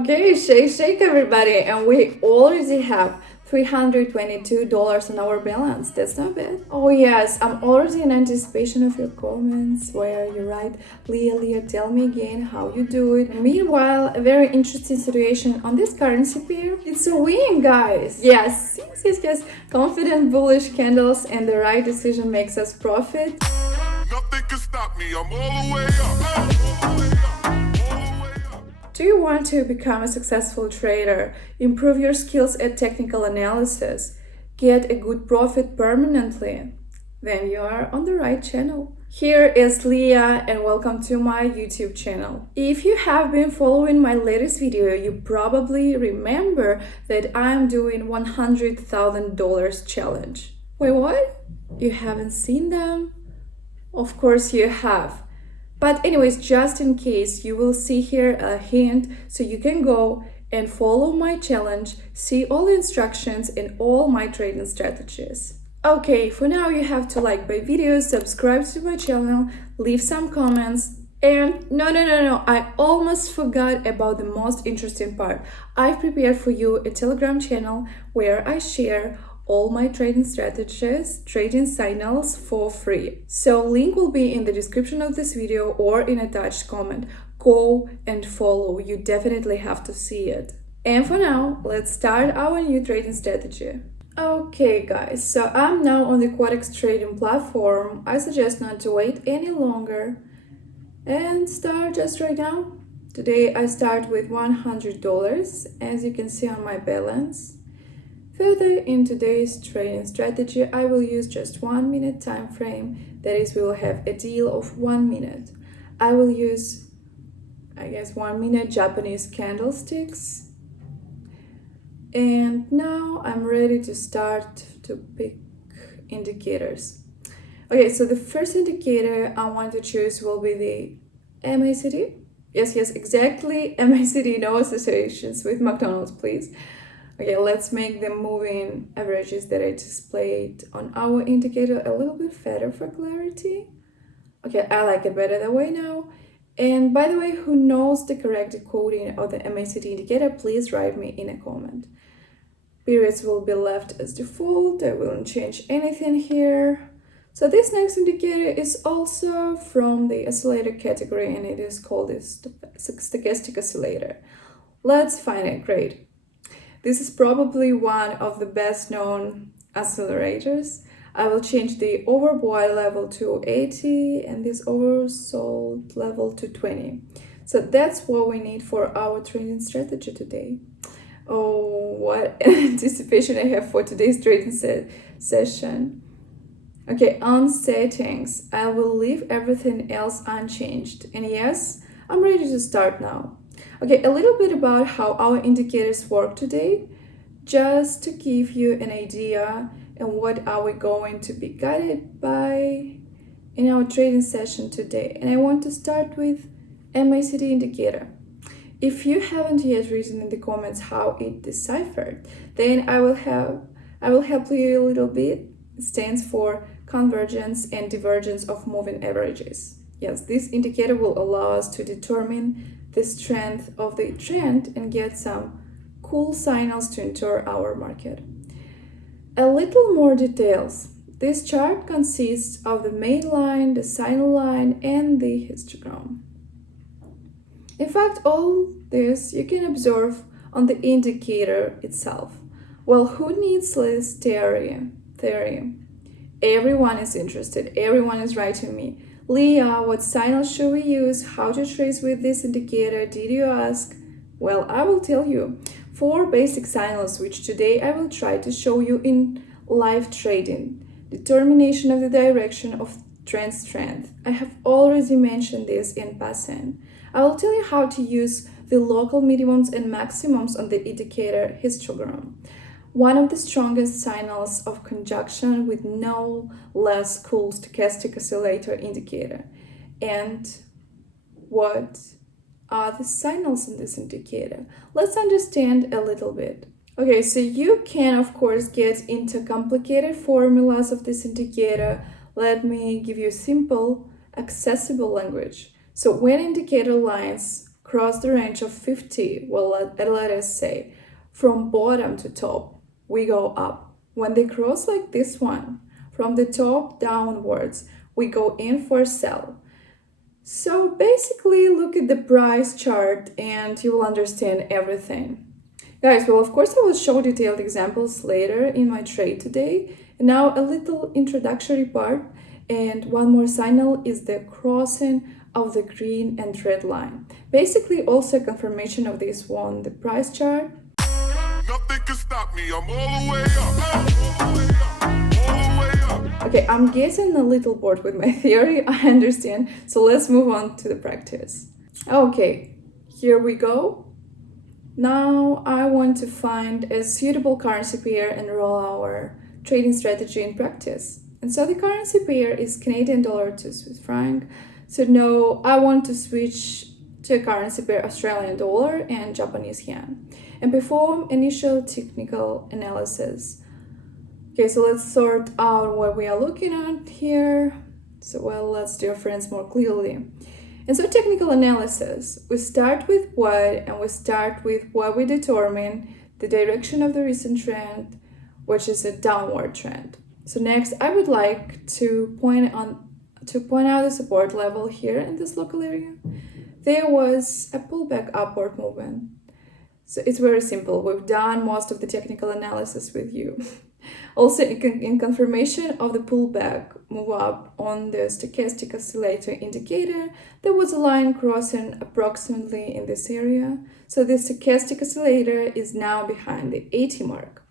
Okay, shake everybody, and we already have $322 on our balance. That's not bad. Oh yes, I'm already in anticipation of your comments where you write, Liya, tell me again how you do it. Meanwhile, a very interesting situation on this currency pair. It's a win, guys. Yes. Confident bullish candles and the right decision makes us profit. Nothing can stop me. I'm all the way up. Do you want to become a successful trader, improve your skills at technical analysis, get a good profit permanently? Then you are on the right channel. Here is Liya and welcome to my YouTube channel. If you have been following my latest video, you probably remember that I'm doing $100,000 challenge. Wait, what? You haven't seen them? Of course you have. But anyways, just in case, you will see here a hint so you can go and follow my challenge, see all the instructions and all my trading strategies. Okay, for now you have to like my videos, subscribe to my channel, leave some comments, and no, I almost forgot about the most interesting part. I've prepared for you a Telegram channel where I share all my trading strategies, trading signals for free. So link will be in the description of this video or in attached comment. Go and follow, you definitely have to see it. And for now, let's start our new trading strategy. Okay guys, so I'm now on the Quotex trading platform. I suggest not to wait any longer and start just right now. Today I start with $100, as you can see on my balance. Further, in today's trading strategy, I will use just 1 minute time frame. That is, we will have a deal of 1 minute. I will use, 1 minute Japanese candlesticks. And now I'm ready to start to pick indicators. Okay, so the first indicator I want to choose will be the MACD. Yes, exactly, MACD, no associations with McDonald's, please. Okay, let's make the moving averages that I displayed on our indicator a little bit fatter for clarity. Okay, I like it better that way now. And by the way, who knows the correct decoding of the MACD indicator, please write me in a comment. Periods will be left as default. I won't change anything here. So this next indicator is also from the oscillator category and it is called the Stochastic Oscillator. Let's find it. Great. This is probably one of the best known accelerators. I will change the overbought level to 80 and this oversold level to 20. So that's what we need for our trading strategy today. Oh, what anticipation I have for today's trading session. Okay, on settings, I will leave everything else unchanged. And yes, I'm ready to start now. Okay, a little bit about how our indicators work today, just to give you an idea and what are we going to be guided by in our trading session today. And I want to start with MACD indicator. If you haven't yet written in the comments how it deciphered, then I will help you a little bit. It stands for convergence and divergence of moving averages. Yes, this indicator will allow us to determine the strength of the trend and get some cool signals to enter our market. A little more details. This chart consists of the main line, the signal line, and the histogram. In fact, all this you can observe on the indicator itself. Well, who needs this theory? Everyone is interested. Everyone is writing me. Liya, what signals should we use? How to trace with this indicator? Did you ask? Well, I will tell you. 4 basic signals, which today I will try to show you in live trading. Determination of the direction of trend strength. I have already mentioned this in passing. I will tell you how to use the local minimums and maximums on the indicator histogram. One of the strongest signals of conjunction with no less cool stochastic oscillator indicator. And what are the signals in this indicator? Let's understand a little bit. Okay, so you can of course get into complicated formulas of this indicator. Let me give you simple, accessible language. So when indicator lines cross the range of 50, well, let us say, from bottom to top, we go up. When they cross like this one, from the top downwards, we go in for sell. So basically, look at the price chart and you will understand everything. Guys, well, of course, I will show detailed examples later in my trade today. And now a little introductory part, and one more signal is the crossing of the green and red line. Basically, also a confirmation of this one, the price chart. Nothing can stop me. I'm all the way up. All the way up. All the way up. Okay, I'm getting a little bored with my theory, I understand. So let's move on to the practice. Okay, here we go. Now I want to find a suitable currency pair and roll our trading strategy in practice. And so the currency pair is Canadian dollar to Swiss franc. So no, I want to switch to a currency pair Australian dollar and Japanese yen and perform initial technical analysis. Okay, so let's sort out what we are looking at here. So well, let's do reference more clearly. And so technical analysis, we start with what, and we start with what we determine the direction of the recent trend, which is a downward trend. So next, I would like to point out the support level here in this local area. There was a pullback upward movement. So it's very simple. We've done most of the technical analysis with you. Also, in confirmation of the pullback move up on the Stochastic Oscillator indicator, there was a line crossing approximately in this area. So the Stochastic Oscillator is now behind the 80 mark.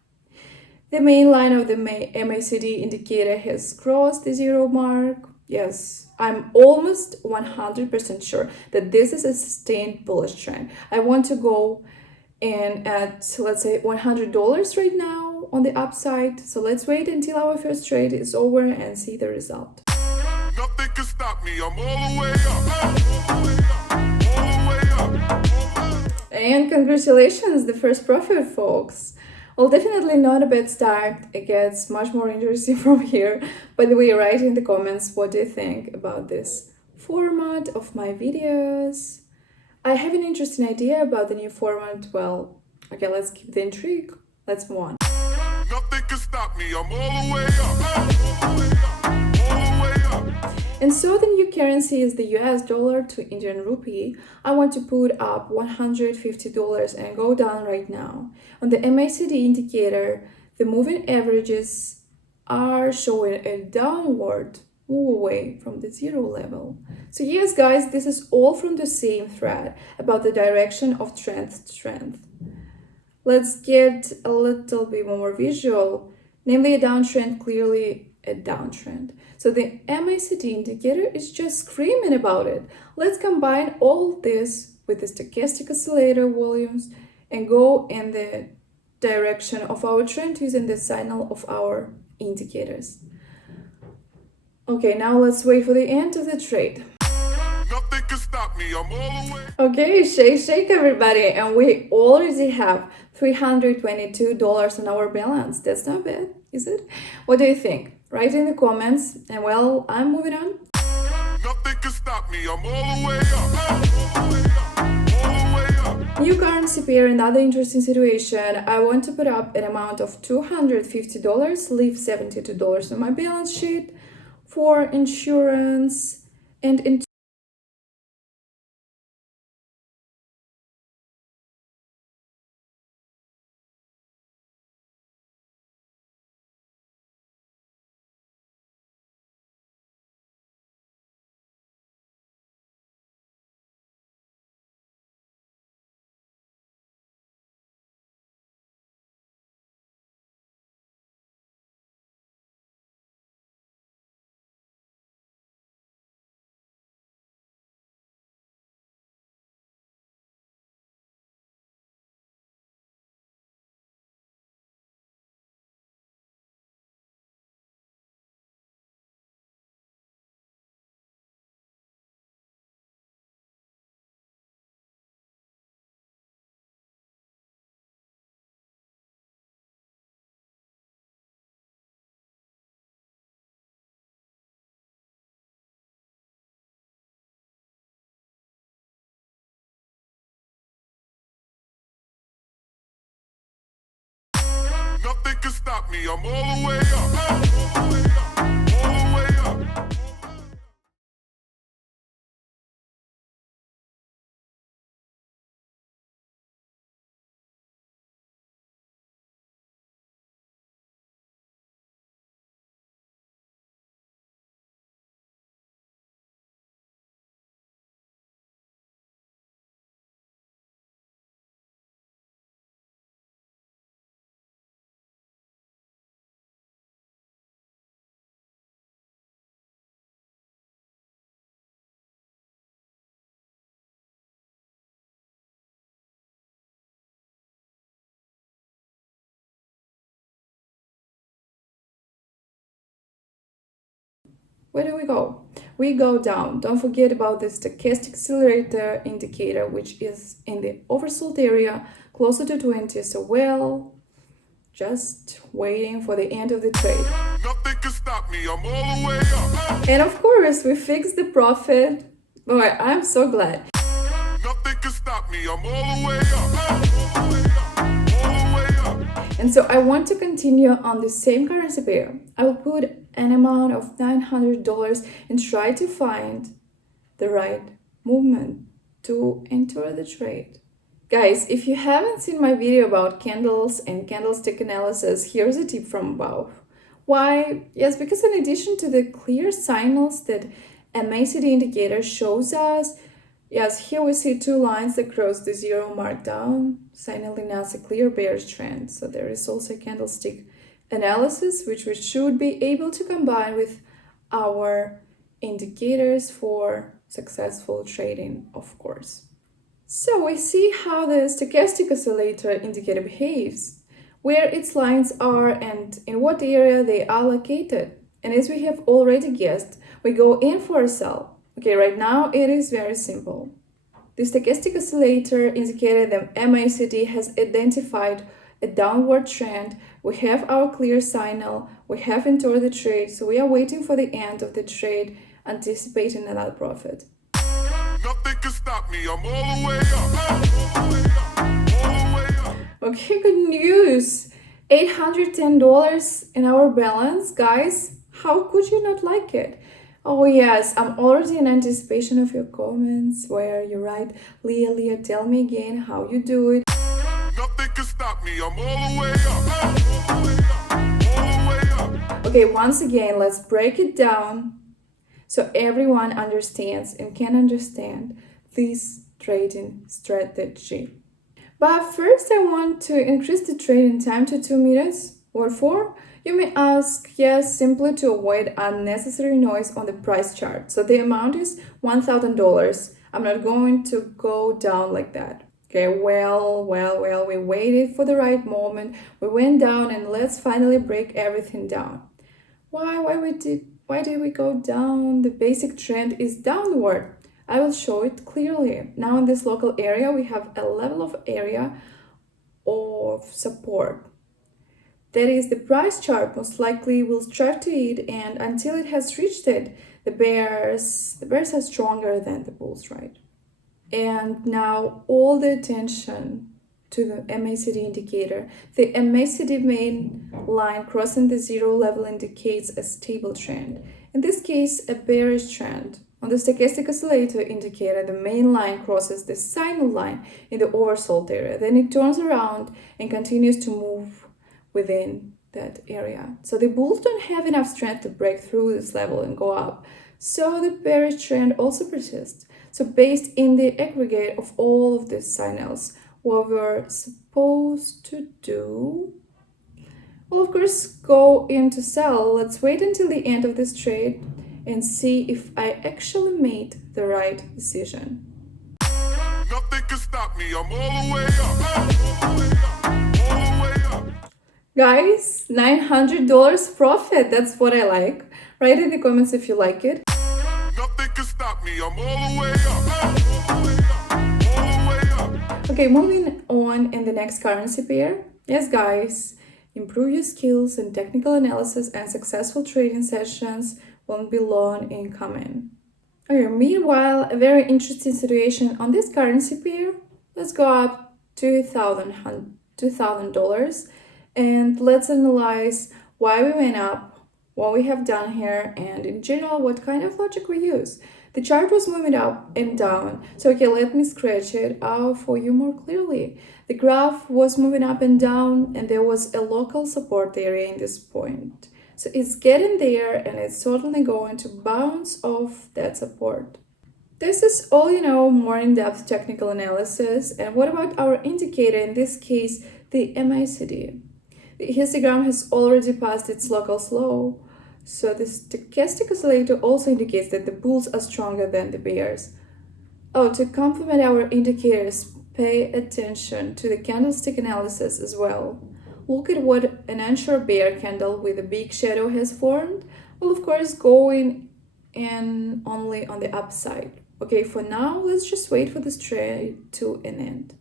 The main line of the MACD indicator has crossed the 0 mark. Yes, I'm almost 100% sure that this is a sustained bullish trend. I want to go in at, let's say, $100 right now on the upside. So let's wait until our first trade is over and see the result. Nothing can stop me. I'm all the way up. All the way up. All the way up. And congratulations, the first profit, folks. Well, definitely not a bad start. It gets much more interesting from here. By the way, write in the comments what do you think about this format of my videos. I have an interesting idea about the new format. Well, okay, let's keep the intrigue. Let's move on. Nothing can stop me. I'm all the way up. All the way up. All the way up. And so the new currency is the US dollar to Indian rupee. I want to put up $150 and go down right now. On the MACD indicator, the moving averages are showing a downward move away from the 0 level. So yes, guys, this is all from the same thread about the direction of trend. Let's get a little bit more visual, namely a downtrend, clearly a downtrend. So the MACD indicator is just screaming about it. Let's combine all this with the Stochastic Oscillator volumes and go in the direction of our trend using the signal of our indicators. Okay, now let's wait for the end of the trade. Nothing can stop me. I'm all the way. Okay, shake everybody, and we already have $322 on our balance. That's not bad, is it? What do you think? Write in the comments, and well, I'm moving on. Nothing can stop me. I'm all the way up. All the way up. All the way up. New currency pair, another interesting situation. I want to put up an amount of $250, leave $72 on my balance sheet for insurance and stop me. I'm all the way up. All the way up. Where do we go? We go down. Don't forget about the Stochastic Oscillator indicator, which is in the oversold area, closer to 20. So, well, just waiting for the end of the trade. Nothing can stop me. I'm all the way up. And of course, we fixed the profit. Boy, I'm so glad. Nothing can stop me. I'm all the way up. All the way up. And so I want to continue on the same currency pair. I will put an amount of $900 and try to find the right movement to enter the trade. Guys, if you haven't seen my video about candles and candlestick analysis, here's a tip from above. Why? Yes, because in addition to the clear signals that a MACD indicator shows us, yes, here we see two lines that cross the zero mark down, signaling us a clear bearish trend. So there is also candlestick analysis, which we should be able to combine with our indicators for successful trading, of course. So we see how the stochastic oscillator indicator behaves, where its lines are and in what area they are located. And as we have already guessed, we go in for a sell. Okay, right now it is very simple. The stochastic oscillator indicated that MACD has identified a downward trend. We have our clear signal, we have entered the trade, so we are waiting for the end of the trade, anticipating another profit. Nothing can stop me. I'm all the way up. All the way up. Okay, good news. $810 in our balance, guys. How could you not like it? Oh yes, I'm already in anticipation of your comments where you write, Liya, tell me again how you do it. Nothing can stop me. I'm all the way up. All the way up. Okay, once again, let's break it down so everyone understands and can understand this trading strategy. But first I want to increase the trading time to 2 minutes. What for? You may ask, yes, simply to avoid unnecessary noise on the price chart. So the amount is $1,000. I'm not going to go down like that. Okay, well, we waited for the right moment. We went down and let's finally break everything down. Why did we go down? The basic trend is downward. I will show it clearly. Now in this local area, we have a level of area of support. That is, the price chart most likely will strive to it, and until it has reached it, the bears are stronger than the bulls, right? And now all the attention to the MACD indicator. The MACD main line crossing the zero level indicates a stable trend. In this case, a bearish trend. On the stochastic oscillator indicator, the main line crosses the signal line in the oversold area. Then it turns around and continues to move within that area. So the bulls don't have enough strength to break through this level and go up. So the bearish trend also persists. So based in the aggregate of all of these signals, what we're supposed to do, well, of course, go in to sell. Let's wait until the end of this trade and see if I actually made the right decision. Nothing can stop me. I'm all the way up. All the way up. Guys, $900 profit. That's what I like. Write in the comments if you like it. Nothing can stop me. I'm all the way up. All the way up. Okay, moving on in the next currency pair. Yes, guys, improve your skills in technical analysis and successful trading sessions won't be long in coming. Okay, meanwhile, a very interesting situation on this currency pair. Let's go up $2,000. And let's analyze why we went up, what we have done here, and in general, what kind of logic we use. The chart was moving up and down. So, okay, let me scratch it out for you more clearly. The graph was moving up and down, and there was a local support area in this point. So it's getting there, and it's certainly going to bounce off that support. This is all more in-depth technical analysis. And what about our indicator, in this case, the MACD? The histogram has already passed its local low. So the stochastic oscillator also indicates that the bulls are stronger than the bears. Oh, to complement our indicators, pay attention to the candlestick analysis as well. Look at what an anchor bear candle with a big shadow has formed. Well, of course, going in only on the upside. Okay, for now, let's just wait for this trade to an end.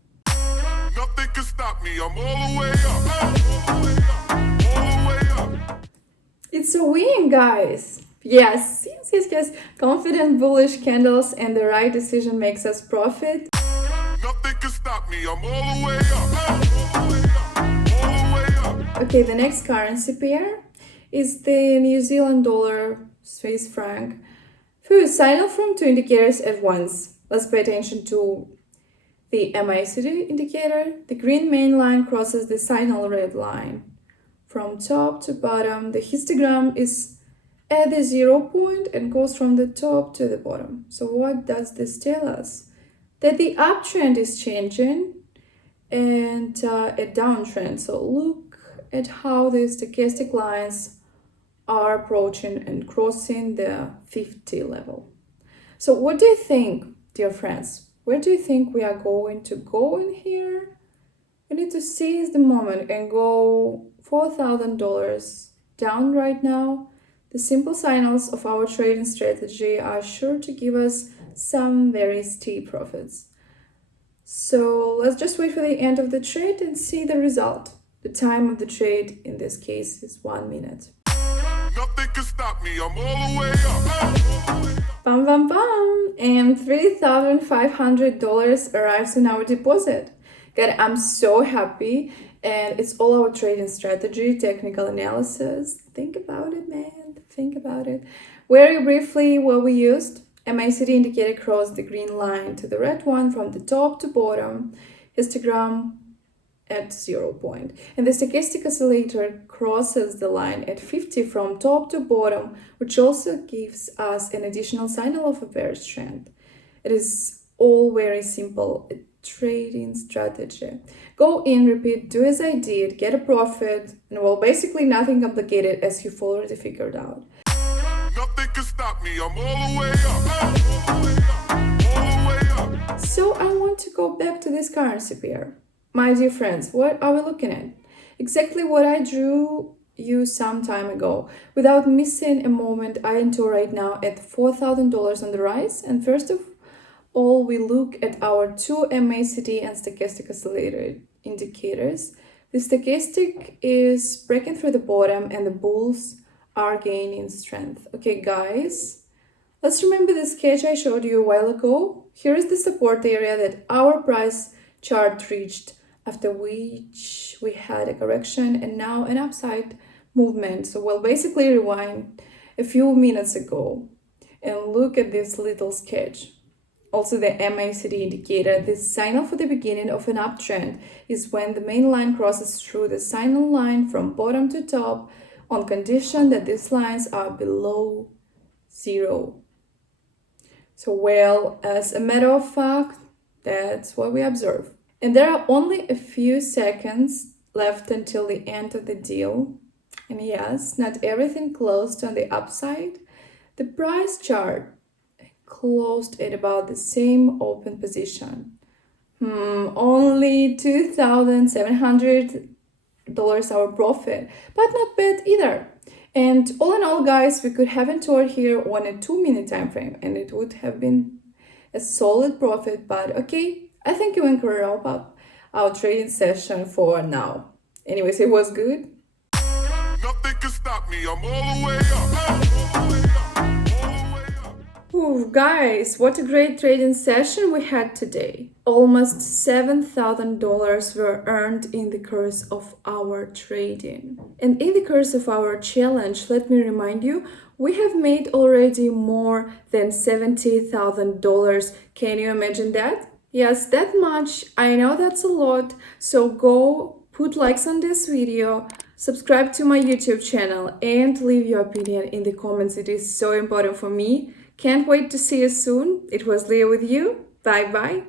Nothing can stop me. I'm all the way up. All the way up. It's a win, guys. Yes. Confident bullish candles and the right decision makes us profit. Nothing can stop me. I'm all the way up. All the way up. Okay, the next currency pair is the New Zealand dollar, Swiss franc. Signal from two indicators at once. Let's pay attention to the MACD indicator. The green main line crosses the signal red line. From top to bottom, the histogram is at the 0 point and goes from the top to the bottom. So what does this tell us? That the uptrend is changing and a downtrend. So look at how the stochastic lines are approaching and crossing the 50 level. So what do you think, dear friends? Where do you think we are going to go in here? We need to seize the moment and go $4,000 down right now. The simple signals of our trading strategy are sure to give us some very steep profits. So let's just wait for the end of the trade and see the result. The time of the trade in this case is 1 minute. Nothing can stop me. I'm all the way up. Bam, bam, bam! And $3,500 arrives in our deposit. God, I'm so happy. And it's all our trading strategy, technical analysis. Think about it, man. Think about it. Very briefly, what we used. MACD indicator crossed the green line to the red one from the top to bottom. Histogram at 0 point. And the stochastic oscillator crosses the line at 50 from top to bottom, which also gives us an additional signal of a bearish trend. It is all very simple, a trading strategy. Go in, repeat, do as I did, get a profit, and well, basically nothing complicated as you've already figured out. Nothing can stop me. I'm all the way up. All the way up. So I want to go back to this currency pair. My dear friends, what are we looking at? Exactly what I drew you some time ago. Without missing a moment, I enter right now at $4,000 on the rise. And first of all, we look at our two MACD and stochastic oscillator indicators. The stochastic is breaking through the bottom and the bulls are gaining strength. Okay, guys, let's remember the sketch I showed you a while ago. Here is the support area that our price chart reached, after which we had a correction and now an upside movement. So we'll basically rewind a few minutes ago and look at this little sketch. Also the MACD indicator, the signal for the beginning of an uptrend is when the main line crosses through the signal line from bottom to top on condition that these lines are below 0. So well, as a matter of fact, that's what we observe. And there are only a few seconds left until the end of the deal. And yes, not everything closed on the upside. The price chart closed at about the same open position. Only $2,700 our profit, but not bad either. And all in all, guys, we could have entered here on a 2-minute time frame, and it would have been a solid profit. But okay, I think you can wrap up our trading session for now. Anyways, it was good. Nothing can stop me. I'm all the way up. All the way up. Ooh, guys, what a great trading session we had today. Almost $7,000 were earned in the course of our trading. And in the course of our challenge, let me remind you, we have made already more than $70,000. Can you imagine that? Yes, that much. I know that's a lot. So go put likes on this video, subscribe to my YouTube channel, and leave your opinion in the comments. It is so important for me. Can't wait to see you soon. It was Liya with you. Bye bye.